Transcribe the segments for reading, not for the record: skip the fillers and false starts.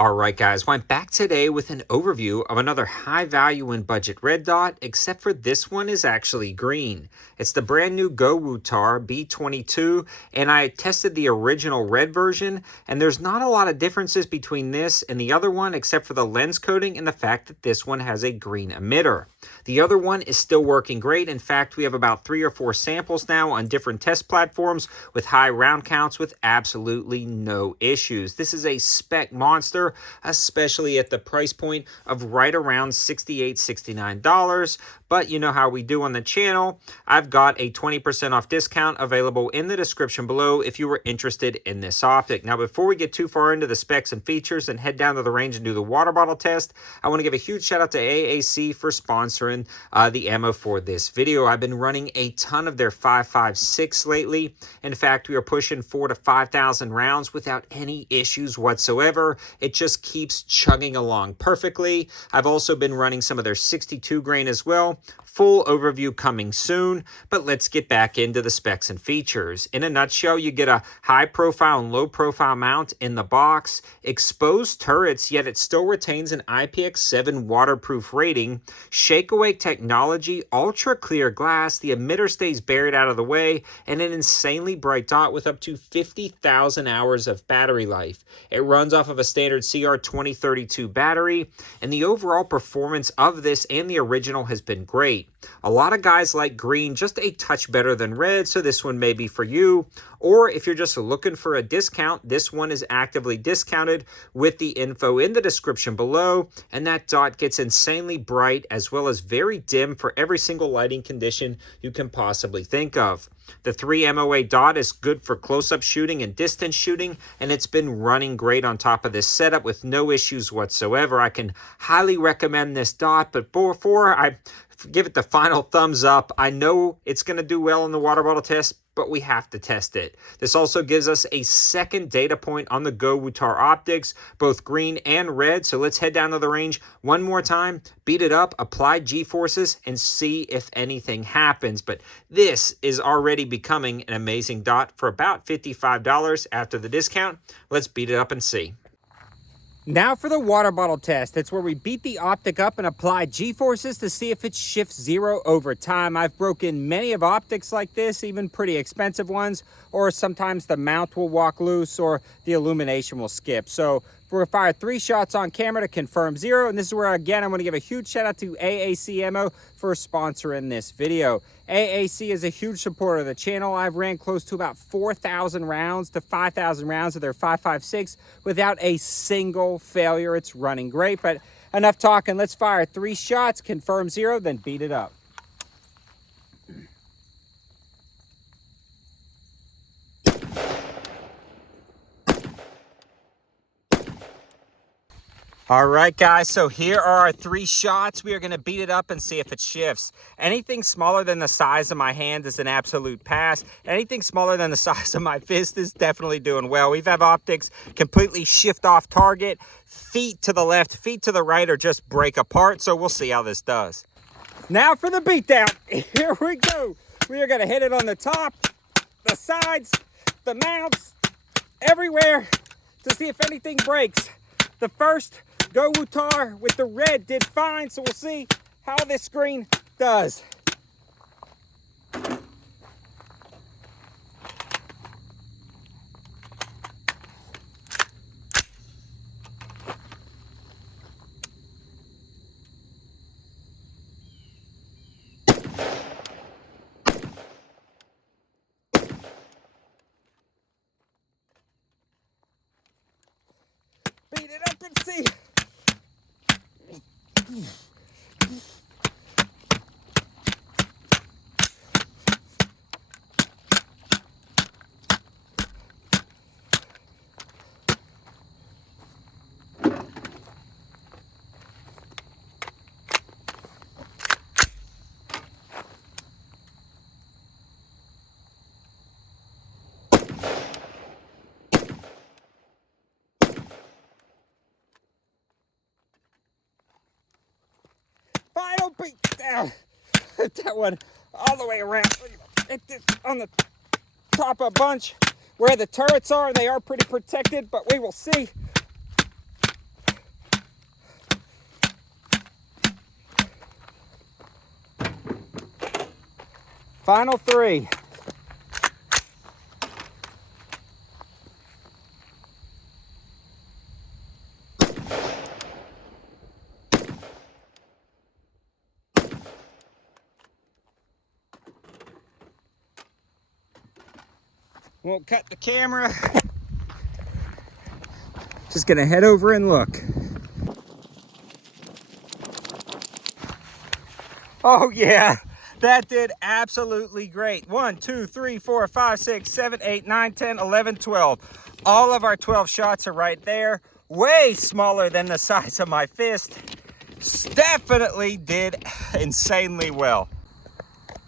All right, guys, well, I'm back today with an overview of another high value and budget red dot, except for this one is actually green. It's the brand new GOWUTAR B22, and I tested the original red version, and there's not a lot of differences between this and the other one, except for the lens coating and the fact that this one has a green emitter. The other one is still working great. In fact, we have about 3 or 4 samples now on different test platforms with high round counts with absolutely no issues. This is a spec monster, especially at the price point of right around $68, $69. But you know how we do on the channel. I've got a 20% off discount available in the description below if you were interested in this optic. Now, before we get too far into the specs and features and head down to the range and do the water bottle test, I want to give a huge shout out to AAC for sponsoring the ammo for this video. I've been running a ton of their 5.56 lately. In fact, we are pushing 4,000 to 5,000 rounds without any issues whatsoever. It just keeps chugging along perfectly. I've also been running some of their 62 grain as well. Full overview coming soon, but let's get back into the specs and features. In a nutshell, you get a high profile and low profile mount in the box, exposed turrets, yet it still retains an IPX7 waterproof rating, shake awake technology, ultra clear glass, the emitter stays buried out of the way, and an insanely bright dot with up to 50,000 hours of battery life. It runs off of a standard CR2032 battery, and the overall performance of this and the original has been great. A lot of guys like green just a touch better than red, so this one may be for you. Or if you're just looking for a discount, this one is actively discounted with the info in the description below, and that dot gets insanely bright as well as very dim for every single lighting condition you can possibly think of. The 3 MOA dot is good for close-up shooting and distance shooting, and it's been running great on top of this setup with no issues whatsoever. I can highly recommend this dot, but before I give it the final thumbs up, I know it's going to do well in the water bottle test, but we have to test it. This also gives us a second data point on the GOWUTAR optics, both green and red. So let's head down to the range one more time, beat it up, apply G-forces, and see if anything happens. But this is already becoming an amazing dot for about $55 after the discount. Let's beat it up and see. Now for the water bottle test. It's where we beat the optic up and apply G-forces to see if it shifts 0 over time. I've broken many of optics like this, even pretty expensive ones, or sometimes the mount will walk loose or the illumination will skip. So we're gonna fire 3 shots on camera to confirm 0. And this is where, again, I'm gonna give a huge shout out to AAC Ammo for sponsoring this video. AAC is a huge supporter of the channel. I've ran close to about 4,000 rounds to 5,000 rounds of their 5.56 without a single failure. It's running great, but enough talking. Let's fire 3 shots, confirm 0, then beat it up. All right, guys, so here are our 3 shots. We are going to beat it up and see if it shifts. Anything smaller than the size of my hand is an absolute pass. Anything smaller than the size of my fist is definitely doing well. We've had optics completely shift off target, feet to the left, feet to the right, or just break apart. So we'll see how this does. Now for the beatdown. Here we go. We are going to hit it on the top, the sides, the mounts, everywhere to see if anything breaks. The first GOWUTAR with the red did fine, so we'll see how this screen does. Beat it up and see. Final beat down. That one all the way around. Hit this on the top of a bunch where the turrets are. They are pretty protected, but we will see. Final 3. Won't cut the camera. Just gonna head over and look. Oh yeah, that did absolutely great. 1, 2, 3, 4, 5, 6, 7, 8, 9, 10, 11, 12. All of our 12 shots are right there. Way smaller than the size of my fist. Definitely did insanely well.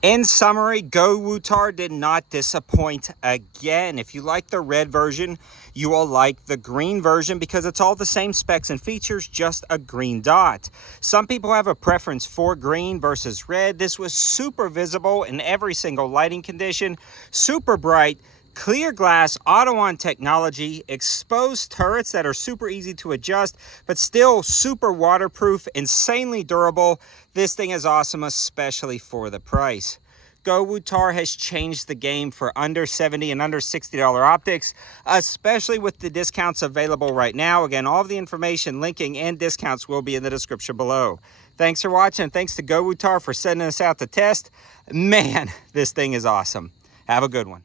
In summary, GOWUTAR did not disappoint again. If you like the red version, you will like the green version because it's all the same specs and features, just a green dot. Some people have a preference for green versus red. This was super visible in every single lighting condition, super bright, clear glass, auto-on technology, exposed turrets that are super easy to adjust, but still super waterproof, insanely durable. This thing is awesome, especially for the price. GOWUTAR has changed the game for under $70 and under $60 optics, especially with the discounts available right now. Again, all of the information, linking, and discounts will be in the description below. Thanks for watching. Thanks to GOWUTAR for sending us out to test. Man, this thing is awesome. Have a good one.